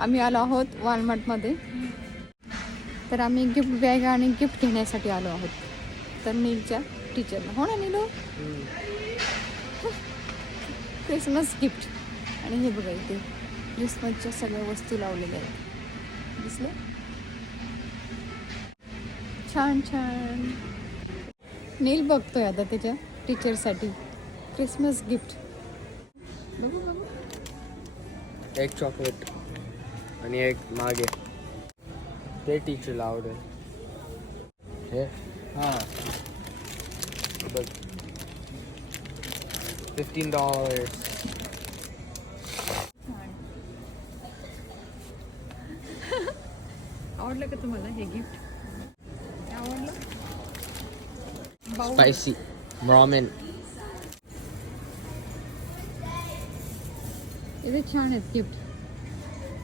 आम्ही आलो आहोत वॉलमार्टमध्ये. तर आम्ही गिफ्ट बॅग आणि गिफ्ट घेण्यासाठी आलो आहोत. तर नीलच्या टीचरला हो ना नीलो? क्रिसमस गिफ्ट आणि हे बघा इथे क्रिसमसच्या सगळ्या वस्तू लावलेल्या आहेत. दिसले? छान छान. नील बघतोय आता त्याच्या टीचरसाठी क्रिसमस गिफ्ट बघू बघू. एक चॉकलेट आणि एक मागे ते टीचरला आवडेल हे हां बघ फिफ्टीन डॉलर्स आवडलं का तुम्हाला हे गिफ्ट आवडलं बाऊ स्पायसी रॉमेन इथे छान आहेत गिफ्ट